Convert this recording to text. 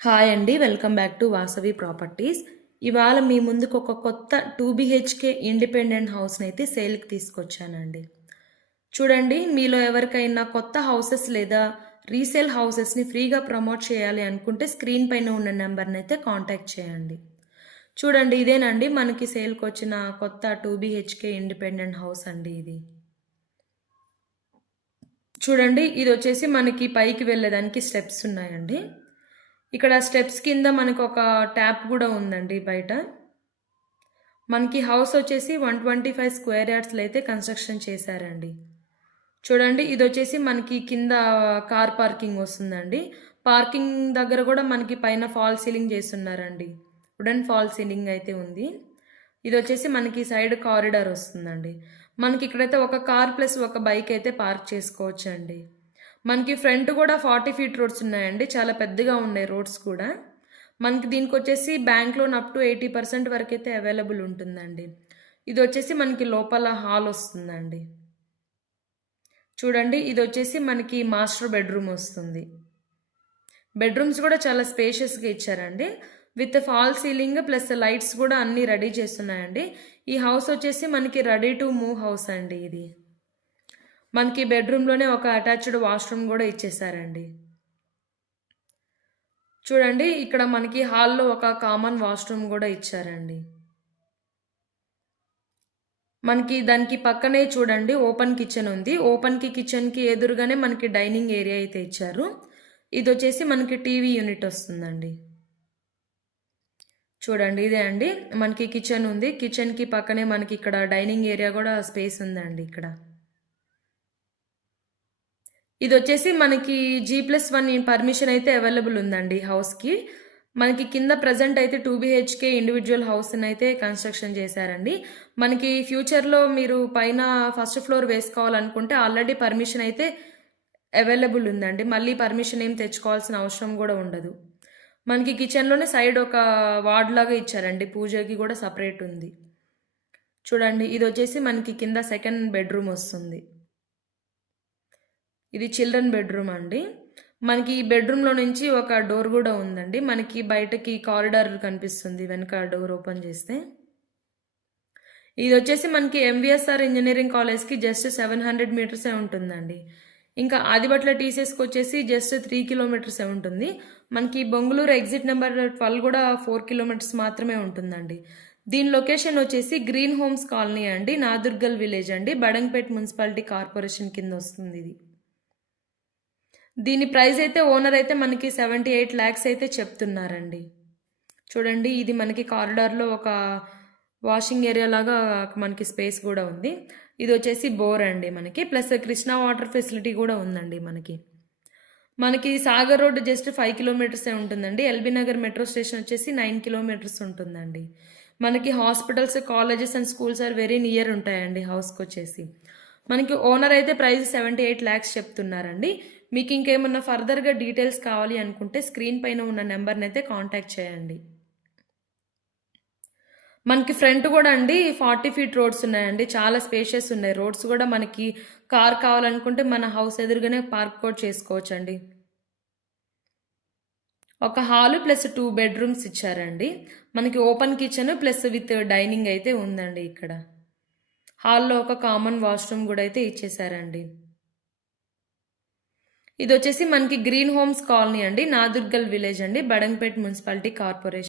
Hi అండి. Welcome back to Vasavi properties. ఇవాళ మీ ముందుకు ఒక కొత్త 2 బీహెచ్‌కే ఇండిపెండెంట్ హౌస్‌నైతే సేల్‌కి తీసుకొచ్చానండి. చూడండి, మీలో ఎవరికైనా కొత్త హౌసెస్ లేదా రీసేల్ హౌసెస్‌ని ఫ్రీగా ప్రమోట్ చేయాలి అనుకుంటే స్క్రీన్ పైన ఉన్న నంబర్‌నైతే కాంటాక్ట్ చేయండి. చూడండి, ఇదేనండి మనకి సేల్‌కొచ్చిన కొత్త 2 బీహెచ్‌కే ఇండిపెండెంట్ హౌస్ అండి ఇది. చూడండి, ఇదొచ్చేసి మనకి పైకి వెళ్ళేదానికి స్టెప్స్ ఉన్నాయండి. ఇక్కడ స్టెప్స్ కింద మనకొక ట్యాప్ గూడా ఉందండి బయట. మనకి హౌస్ వచ్చేసి 125 స్క్వేర్ యార్డ్స్‌లో అయితే కన్‌స్ట్రక్షన్ చేశారండి. చూడండి, ఇదొచ్చేసి మనకి కింద కార్ పార్కింగ్ వస్తుందండి. పార్కింగ్ దగ్గర గూడా మనకి పైన ఫాల్ సీలింగ్ చేసున్నారండి. వుడెన్ ఫాల్ సీలింగ్ అయితే ఉంది. ఇదొచ్చేసి మనకి సైడ్ కారిడార్ వస్తుందండి. మనకి ఇక్కడైతే ఒక కార్ ప్లస్ ఒక బైక్ అయితే పార్క్ చేసుకోవచ్చండి. మనకి ఫ్రంట్ కూడా 40 ఫీట్ రోడ్స్ ఉన్నాయండి. చాలా పెద్దగా ఉన్నాయి రోడ్స్ కూడా. మనకి దీనికొచ్చేసి బ్యాంక్ లోన్ అప్ టు 80% వరకైతే అవైలబుల్ ఉంటుందండి. ఇదొచ్చేసి మనకి లోపల హాల్ వస్తుందండి. చూడండి, ఇదొచ్చేసి మనకి మాస్టర్ బెడ్రూమ్ వస్తుంది. బెడ్రూమ్స్ కూడా చాలా స్పేషియస్గా ఇచ్చారండి. With fall ceiling plus lights కూడా అన్నీ రెడీ చేస్తున్నాయండి. ఈ హౌస్ వచ్చేసి మనకి రెడీ టు మూవ్ హౌస్ అండి ఇది. మనకి బెడ్రూమ్లోనే ఒక అటాచ్డ్ వాష్రూమ్ కూడా ఇచ్చేసారండి. చూడండి, ఇక్కడ మనకి హాల్లో ఒక కామన్ వాష్రూమ్ కూడా ఇచ్చారండి. మనకి దానికి పక్కనే చూడండి ఓపెన్ కిచెన్ ఉంది. కిచెన్కి ఎదురుగానే మనకి డైనింగ్ ఏరియా అయితే ఇచ్చారు. ఇది వచ్చేసి మనకి టీవీ యూనిట్ వస్తుందండి. చూడండి, ఇదే అండి మనకి కిచెన్ ఉంది. కిచెన్కి పక్కనే మనకి ఇక్కడ డైనింగ్ ఏరియా కూడా స్పేస్ ఉందండి ఇక్కడ. ఇది వచ్చేసి మనకి G+1 పర్మిషన్ అయితే అవైలబుల్ ఉందండి హౌస్కి. మనకి కింద ప్రజెంట్ అయితే 2 బీహెచ్కే ఇండివిజువల్ హౌస్ని అయితే కన్స్ట్రక్షన్ చేశారండి. మనకి ఫ్యూచర్లో మీరు పైన ఫస్ట్ ఫ్లోర్ వేసుకోవాలనుకుంటే ఆల్రెడీ పర్మిషన్ అయితే అవైలబుల్ ఉందండి. మళ్ళీ పర్మిషన్ ఏం తెచ్చుకోవాల్సిన అవసరం కూడా ఉండదు. మనకి కిచెన్లోనే సైడ్ ఒక వార్డ్ లాగా ఇచ్చారండి. పూజకి కూడా సపరేట్ ఉంది. చూడండి, ఇది వచ్చేసి మనకి కింద సెకండ్ బెడ్రూమ్ వస్తుంది. ఇది చిల్డ్రన్ బెడ్రూమ్ అండి. మనకి ఈ బెడ్రూమ్లో నుంచి ఒక డోర్ కూడా ఉందండి. మనకి బయటకి కారిడార్ కనిపిస్తుంది వెనక డోర్ ఓపెన్ చేస్తే. ఇది వచ్చేసి మనకి MVSR ఇంజనీరింగ్ కాలేజ్కి జస్ట్ 700 మీటర్సే ఉంటుందండి. ఇంకా ఆదిబట్ల టీసీఎస్కి వచ్చేసి జస్ట్ 3 కిలోమీటర్సే ఉంటుంది. మనకి బొంగుళూరు ఎగ్జిట్ నెంబర్ 12 కూడా 4 కిలోమీటర్స్ మాత్రమే ఉంటుందండి. దీని లొకేషన్ వచ్చేసి గ్రీన్ హోమ్స్ కాలనీ అండి, నాదుర్గల్ విలేజ్ అండి, బడంగపేట్ మున్సిపాలిటీ కార్పొరేషన్ కింద వస్తుంది ఇది. దీని ప్రైస్ అయితే ఓనర్ అయితే మనకి 78 lakhs అయితే చెప్తున్నారండి. చూడండి, ఇది మనకి కారిడార్లో ఒక వాషింగ్ ఏరియా లాగా మనకి స్పేస్ కూడా ఉంది. ఇది వచ్చేసి బోర్ అండి మనకి, ప్లస్ కృష్ణా వాటర్ ఫెసిలిటీ కూడా ఉందండి మనకి సాగర్ రోడ్ జస్ట్ 5 కిలోమీటర్సే ఉంటుందండి. ఎల్బీ నగర్ మెట్రో స్టేషన్ వచ్చేసి 9 కిలోమీటర్స్ ఉంటుందండి. మనకి hospitals, colleges and schools are very near ఉంటాయండి హౌస్కి వచ్చేసి. మనకి ఓనర్ అయితే ప్రైస్ 78 lakhs చెప్తున్నారండి. మీకు ఇంకేమన్నా ఫర్దర్గా డీటెయిల్స్ కావాలి అనుకుంటే స్క్రీన్ పైన ఉన్న నెంబర్ని అయితే కాంటాక్ట్ చేయండి. మనకి ఫ్రంట్ కూడా అండి 40 ఫీట్ రోడ్స్ ఉన్నాయండి. చాలా స్పేషియస్ ఉన్నాయి. రోడ్స్ కూడా మనకి కార్ కావాలనుకుంటే మన హౌస్ ఎదురుగానే పార్క్ కూడా చేసుకోవచ్చు అండి. ఒక హాలు ప్లస్ 2 బెడ్రూమ్స్ ఇచ్చారండి. మనకి open kitchen plus with dining అయితే ఉందండి ఇక్కడ. హాల్లో ఒక కామన్ వాష్రూమ్ కూడా అయితే ఇచ్చేసారండి. ఇది వచ్చేసి మనకి గ్రీన్ హోమ్స్ కాలనీ అండి, నాదుర్గల్ విలేజ్ అండి, బడంగపేట్ మున్సిపాలిటీ కార్పొరేషన్.